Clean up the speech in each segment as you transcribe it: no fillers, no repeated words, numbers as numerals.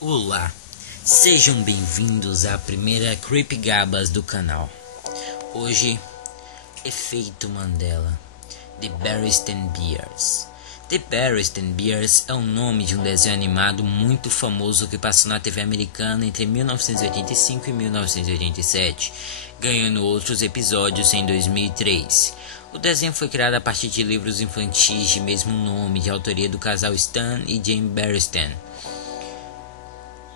Olá, sejam bem-vindos à primeira Creepypastas do canal. Hoje, Efeito Mandela, The Berenstain Bears. The Berenstain Bears é o nome de um desenho animado muito famoso que passou na TV americana entre 1985 e 1987, ganhando outros episódios em 2003. O desenho foi criado a partir de livros infantis de mesmo nome, de autoria do casal Stan e Jane Berenstain.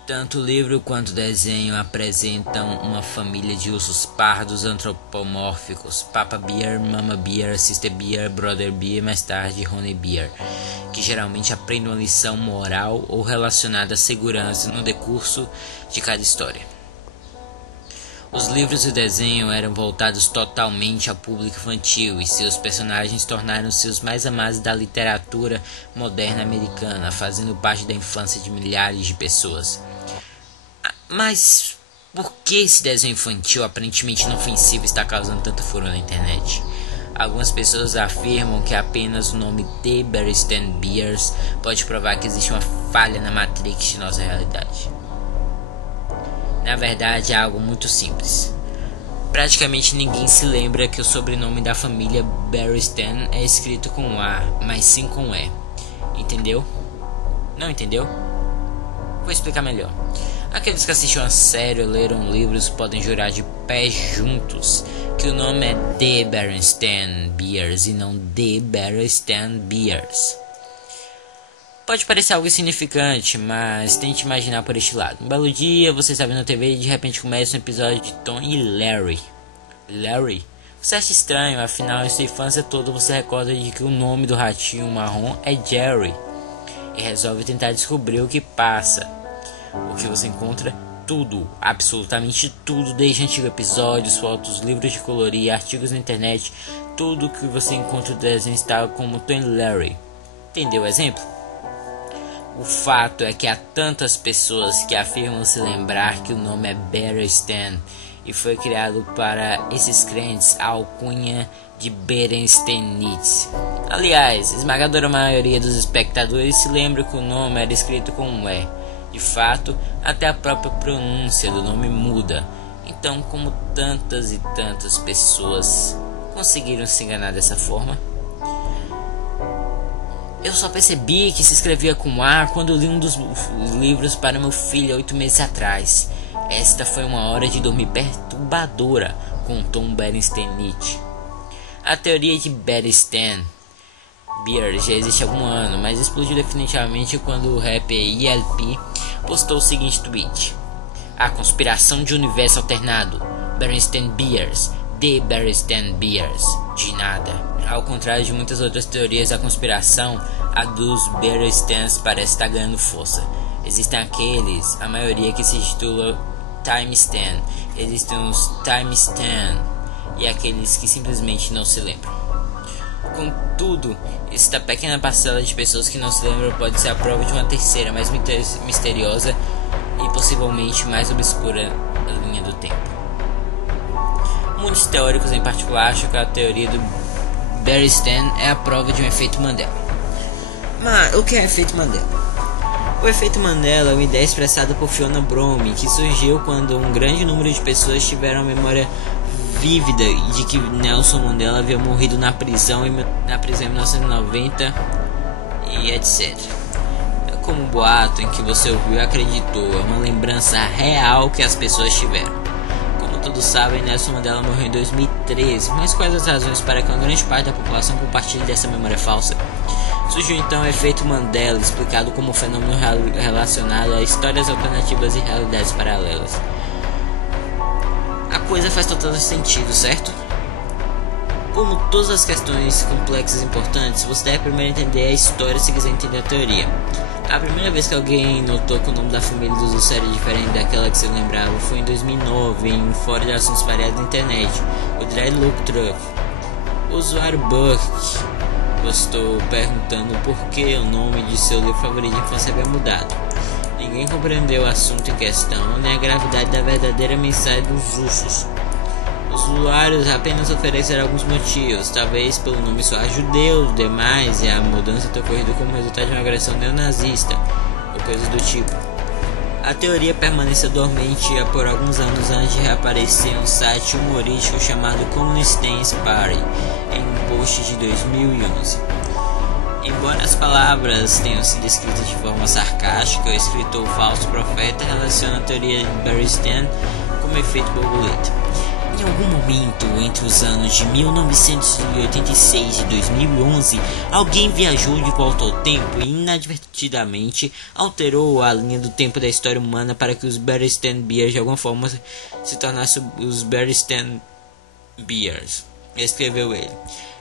Tanto o livro quanto o desenho apresentam uma família de ursos pardos antropomórficos, Papa Bear, Mama Bear, Sister Bear, Brother Bear e mais tarde Honey Bear, que geralmente aprendem uma lição moral ou relacionada à segurança no decurso de cada história. Os livros e o desenho eram voltados totalmente ao público infantil e seus personagens tornaram-se os mais amados da literatura moderna americana, fazendo parte da infância de milhares de pessoas. Mas por que esse desenho infantil aparentemente inofensivo está causando tanta furor na internet? Algumas pessoas afirmam que apenas o nome The Berenstain Bears pode provar que existe uma falha na Matrix de nossa realidade. Na verdade é algo muito simples. Praticamente ninguém se lembra que o sobrenome da família Berenstain é escrito com A, mas sim com E. Entendeu? Não entendeu? Vou explicar melhor. Aqueles que assistiram a série ou leram livros podem jurar de pés juntos que o nome é The Berenstain Bears e não The Berenstain Bears. Pode parecer algo insignificante, mas tente imaginar por este lado. Um belo dia, você está vendo a TV e de repente começa um episódio de Tom e Larry. Larry? Você acha estranho, afinal em sua infância toda você recorda de que o nome do ratinho marrom é Jerry. E resolve tentar descobrir o que passa. O que você encontra? Tudo, absolutamente tudo, desde antigos episódios, fotos, livros de colorir, artigos na internet. Tudo que você encontra no desenho está como Tom e Larry. Entendeu o exemplo? O fato é que há tantas pessoas que afirmam se lembrar que o nome é Berenstain e foi criado para esses crentes a alcunha de Berensteinites. Aliás, a esmagadora maioria dos espectadores se lembra que o nome era escrito com um E. De fato, até a própria pronúncia do nome muda. Então, como tantas e tantas pessoas conseguiram se enganar dessa forma? Eu só percebi que se escrevia com A quando li um dos livros para meu filho 8 meses atrás. Esta foi uma hora de dormir perturbadora, contou um Berensteinite. A teoria de Berenstain Bears já existe há algum ano, mas explodiu definitivamente quando o rapper ELP postou o seguinte tweet: a conspiração de universo alternado, Berenstain Bears, The Berenstain Bears, de nada. Ao contrário de muitas outras teorias da conspiração, a dos Berenstains parece estar ganhando força. Existem aqueles, a maioria que se titula Time Stan, existem os Time Stan e aqueles que simplesmente não se lembram. Contudo, esta pequena parcela de pessoas que não se lembram pode ser a prova de uma terceira, mais misteriosa e possivelmente mais obscura linha do tempo. Muitos teóricos em particular acham que a teoria do Berenstain é a prova de um efeito Mandela. Mas o que é efeito Mandela? O efeito Mandela é uma ideia expressada por Fiona Brome, que surgiu quando um grande número de pessoas tiveram a memória vívida de que Nelson Mandela havia morrido na prisão em 1990 e etc. É como um boato em que você ouviu e acreditou, é uma lembrança real que as pessoas tiveram. Como todos sabem, Nelson Mandela morreu em 2013, mas quais as razões para que uma grande parte da população compartilhe dessa memória falsa? Surgiu então o efeito Mandela, explicado como um fenômeno relacionado a histórias alternativas e realidades paralelas. A coisa faz total sentido, certo? Como todas as questões complexas e importantes, você deve primeiro entender a história se quiser entender a teoria. A primeira vez que alguém notou que o nome da família dos Usos era diferente daquela que se lembrava foi em 2009, em um fórum de assuntos variados na internet, o Dreadlock Truck. O usuário Buck postou perguntando por que o nome de seu livro favorito de infância havia mudado. Ninguém compreendeu o assunto em questão, nem a gravidade da verdadeira mensagem dos ursos. Os usuários apenas ofereceram alguns motivos, talvez pelo nome soar judeu demais e a mudança ter ocorrido como resultado de uma agressão neonazista, ou coisas do tipo. A teoria permaneceu dormente por alguns anos antes de reaparecer em um site humorístico chamado Communist Dance Party, em um post de 2011. Embora as palavras tenham sido escritas de forma sarcástica, o escritor Falso Profeta relaciona a teoria de Bernstein como efeito borboleta. Em algum momento entre os anos de 1986 e 2011, alguém viajou de volta ao tempo e inadvertidamente alterou a linha do tempo da história humana para que os Bernstein Bears de alguma forma se tornassem os Bernstein Bears. Escreveu ele.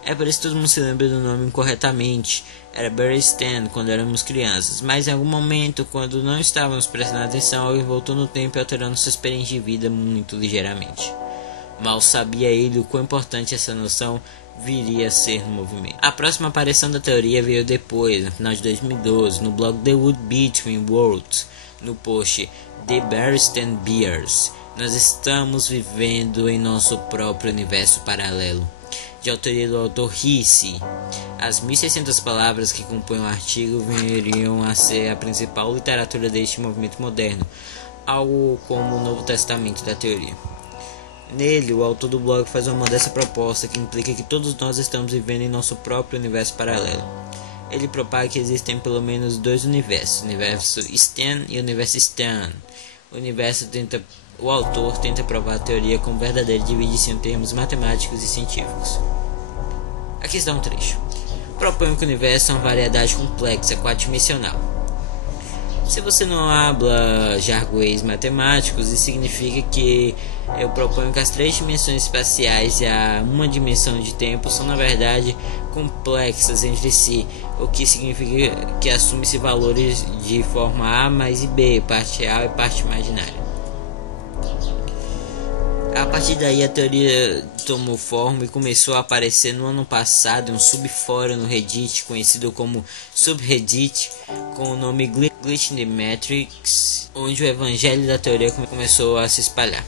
É por isso que todo mundo se lembra do nome incorretamente. Era Bernstein quando éramos crianças, mas em algum momento, quando não estávamos prestando atenção, ele voltou no tempo e alterando sua experiência de vida muito ligeiramente. Mal sabia ele o quão importante essa noção viria a ser no movimento. A próxima aparição da teoria veio depois, no final de 2012, no blog The Wood Between Worlds, no post The Bernstein Bears. Nós estamos vivendo em nosso próprio universo paralelo, de autoria do autor Ricci. As 1.600 palavras que compõem o artigo viriam a ser a principal literatura deste movimento moderno, algo como o Novo Testamento da teoria. Nele, o autor do blog faz uma modesta proposta que implica que todos nós estamos vivendo em nosso próprio universo paralelo. Ele propaga que existem pelo menos dois universos, o universo Stan e o universo Stan. O autor tenta provar a teoria como verdadeira e divide-se em termos matemáticos e científicos. Aqui está um trecho. Propõe que o universo é uma variedade complexa, quadridimensional. Se você não habla jargões matemáticos, isso significa que eu proponho que as três dimensões espaciais e a uma dimensão de tempo são na verdade complexas entre si, o que significa que assume-se valores de forma A mais B, parte real e parte imaginária. A partir daí a teoria tomou forma e começou a aparecer no ano passado em um subfórum no Reddit conhecido como Subreddit, com o nome Glitch in the Matrix, onde o evangelho da teoria começou a se espalhar.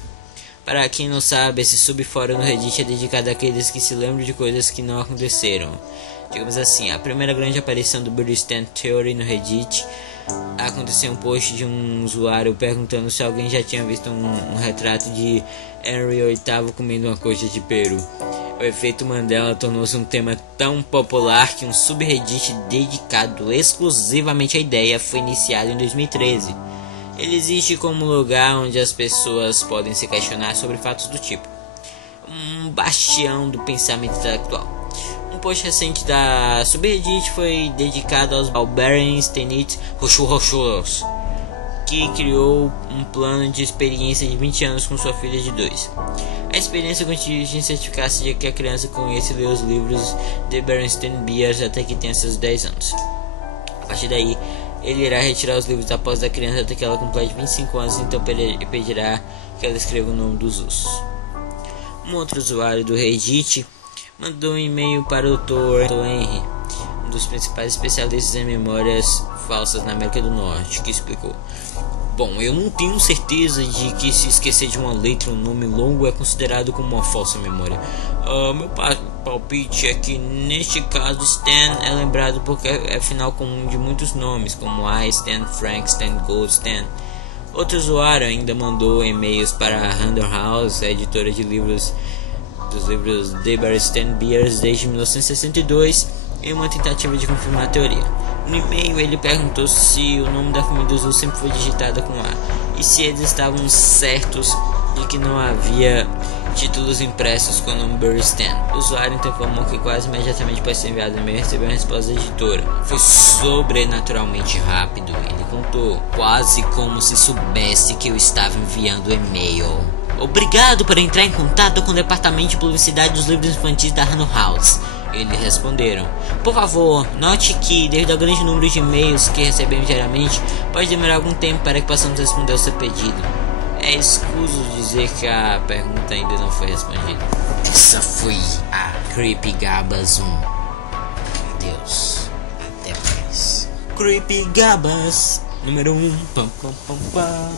Para quem não sabe, esse subfórum no Reddit é dedicado àqueles que se lembram de coisas que não aconteceram. Digamos assim, a primeira grande aparição do Bernstein Theory no Reddit aconteceu um post de um usuário perguntando se alguém já tinha visto um retrato de Henry VIII comendo uma coxa de peru. O efeito Mandela tornou-se um tema tão popular que um subreddit dedicado exclusivamente à ideia foi iniciado em 2013. Ele existe como lugar onde as pessoas podem se questionar sobre fatos do tipo, um bastião do pensamento intelectual. Um post recente da subreddit foi dedicado ao Bernstein Rochus, que criou um plano de experiência de 20 anos com sua filha de 2. A experiência consiste em certificar-se de que a criança conhece e lê os livros de Bernstein Bears até que tenha seus 10 anos. A partir daí, ele irá retirar os livros após a criança até que ela complete 25 anos, então pedirá que ela escreva o nome dos ossos. Um outro usuário do Reddit mandou um e-mail para o Dr. Henry, um dos principais especialistas em memórias falsas na América do Norte, que explicou: bom, eu não tenho certeza de que se esquecer de uma letra ou um nome longo é considerado como uma falsa memória. Meu palpite é que neste caso Stan é lembrado porque é final comum de muitos nomes, como Stan, Frank, Stan Gold, Stan. Outro usuário ainda mandou e-mails para a Random House, a editora de livros dos livros The Bernstein Bears desde 1962, em uma tentativa de confirmar a teoria. No e-mail ele perguntou se o nome da família dos Us sempre foi digitada com A e se eles estavam certos de que não havia títulos impressos com o nome Bernstein. O usuário então informou que quase imediatamente após ser enviado o e-mail recebeu a resposta da editora. Foi sobrenaturalmente rápido, ele contou, quase como se soubesse que eu estava enviando o e-mail. Obrigado por entrar em contato com o departamento de publicidade dos livros infantis da Random House. Eles responderam: por favor, note que, devido ao grande número de e-mails que recebemos diariamente, pode demorar algum tempo para que possamos responder ao seu pedido. É escuso dizer que a pergunta ainda não foi respondida. Essa foi a Creepy Gabas 1. Deus, até mais. Creepy Gabas número 1. Pam, pam, pam, pam.